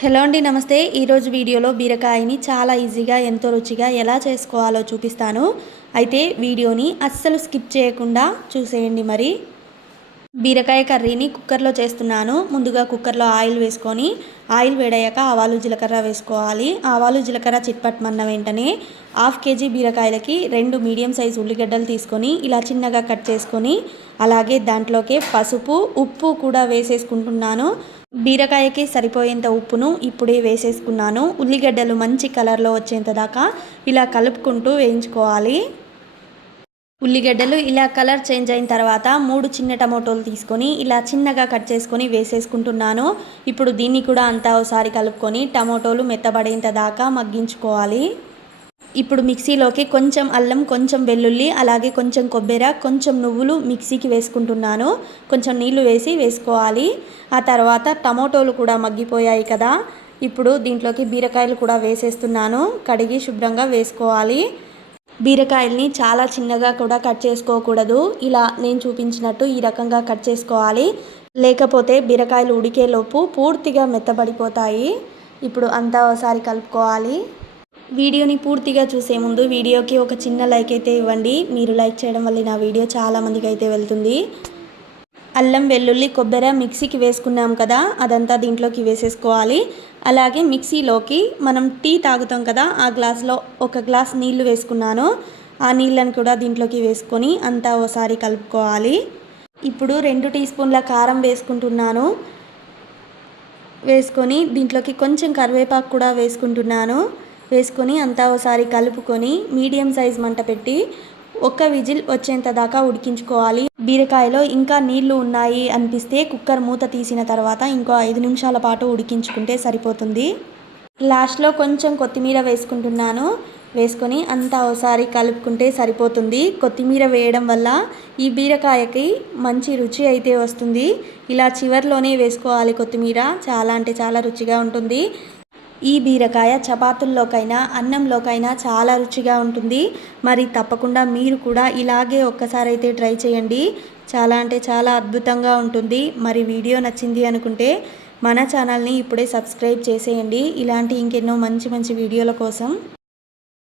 Hello అండి, నమస్తే. ఈరోజు వీడియోలో బీరకాయని చాలా ఈజీగా ఎంతో రుచిగా ఎలా చేసుకోవాలో చూపిస్తాను. అయితే వీడియోని అస్సలు స్కిప్ చేయకుండా చూసేయండి. మరి బీరకాయ కర్రీని కుక్కర్లో చేస్తున్నాను. ముందుగా కుక్కర్లో ఆయిల్ వేసుకొని ఆయిల్ వేడయ్యాక ఆవాలు జీలకర్ర వేసుకోవాలి. ఆవాలు జీలకర్ర చిట్పట్మన్న వెంటనే 1/2 కేజీ బీరకాయలకి 2 మీడియం సైజు ఉల్లిగడ్డలు తీసుకొని ఇలా చిన్నగా కట్ చేసుకొని అలాగే దాంట్లోకి పసుపు ఉప్పు కూడా వేసేసుకుంటున్నాను. బీరకాయకి సరిపోయేంత ఉప్పును ఇప్పుడే వేసేసుకున్నాను. ఉల్లిగడ్డలు మంచి కలర్లో వచ్చేంత దాకా ఇలా కలుపుకుంటూ వేయించుకోవాలి. ఉల్లిగడ్డలు ఇలా కలర్ చేంజ్ అయిన తర్వాత 3 చిన్న టమోటాలు తీసుకొని ఇలా చిన్నగా కట్ చేసుకొని వేసేసుకుంటున్నాను. ఇప్పుడు దీన్ని కూడా అంతా ఒకసారి కలుపుకొని టమోటాలు మెత్తబడేంత దాకా మగ్గించుకోవాలి. ఇప్పుడు మిక్సీలోకి కొంచెం అల్లం, కొంచెం వెల్లుల్లి, అలాగే కొంచెం కొబ్బరి, కొంచెం నువ్వులు మిక్సీకి వేసుకుంటున్నాను. కొంచెం నీళ్లు వేసి వేసుకోవాలి. ఆ తర్వాత టమోటాలు కూడా మగ్గిపోయాయి కదా, ఇప్పుడు దీంట్లోకి బీరకాయలు కూడా వేసేస్తున్నాను. కడిగి శుభ్రంగా వేసుకోవాలి. బీరకాయల్ని చాలా చిన్నగా కూడా కట్ చేసుకోకూడదు. ఇలా నేను చూపించినట్టు ఈ రకంగా కట్ చేసుకోవాలి. లేకపోతే బీరకాయలు ఉడికేలోపు పూర్తిగా మెత్తబడిపోతాయి. ఇప్పుడు అంతా ఒకసారి కలుపుకోవాలి. వీడియోని పూర్తిగా చూసే ముందు వీడియోకి ఒక చిన్న లైక్ అయితే ఇవ్వండి. మీరు లైక్ చేయడం వల్ల నా వీడియో చాలామందికి అయితే వెళ్తుంది. అల్లం, వెల్లుల్లి, కొబ్బరి మిక్సీకి వేసుకున్నాం కదా, అదంతా దీంట్లోకి వేసేసుకోవాలి. అలాగే మిక్సీలోకి మనం టీ తాగుతాం కదా, ఆ గ్లాస్లో 1 గ్లాస్ నీళ్లు వేసుకున్నాను. ఆ నీళ్ళని కూడా దీంట్లోకి వేసుకొని అంతా ఒకసారి కలుపుకోవాలి. ఇప్పుడు 2 టీ స్పూన్ల కారం వేసుకుంటున్నాను. వేసుకొని దీంట్లోకి కొంచెం కరివేపాకు కూడా వేసుకుంటున్నాను. వేసుకొని అంతా ఒకసారి కలుపుకొని మీడియం సైజ్ మంట పెట్టి 1 విజిల్ వచ్చేంత దాకా ఉడికించుకోవాలి. బీరకాయలో ఇంకా నీళ్లు ఉన్నాయి అనిపిస్తే కుక్కర్ మూత తీసిన తర్వాత ఇంకో 5 నిమిషాల పాటు ఉడికించుకుంటే సరిపోతుంది. లాస్ట్లో కొంచెం కొత్తిమీర వేసుకుంటున్నాను. వేసుకొని అంతా ఒకసారి కలుపుకుంటే సరిపోతుంది. కొత్తిమీర వేయడం వల్ల ఈ బీరకాయకి మంచి రుచి అయితే వస్తుంది. ఇలా చివర్లోనే వేసుకోవాలి కొత్తిమీర. చాలా అంటే చాలా రుచిగా ఉంటుంది. ఈ బీరకాయ చపాతీల్లోకైనా అన్నంలోకైనా చాలా రుచిగా ఉంటుంది. మరి తప్పకుండా మీరు కూడా ఇలాగే ఒక్కసారి అయితే ట్రై చేయండి. చాలా అంటే చాలా అద్భుతంగా ఉంటుంది. మరి వీడియో నచ్చింది అనుకుంటే మన ఛానల్ని ఇప్పుడే సబ్స్క్రైబ్ చేసేయండి. ఇలాంటి ఇంకెన్నో మంచి మంచి వీడియోల కోసం.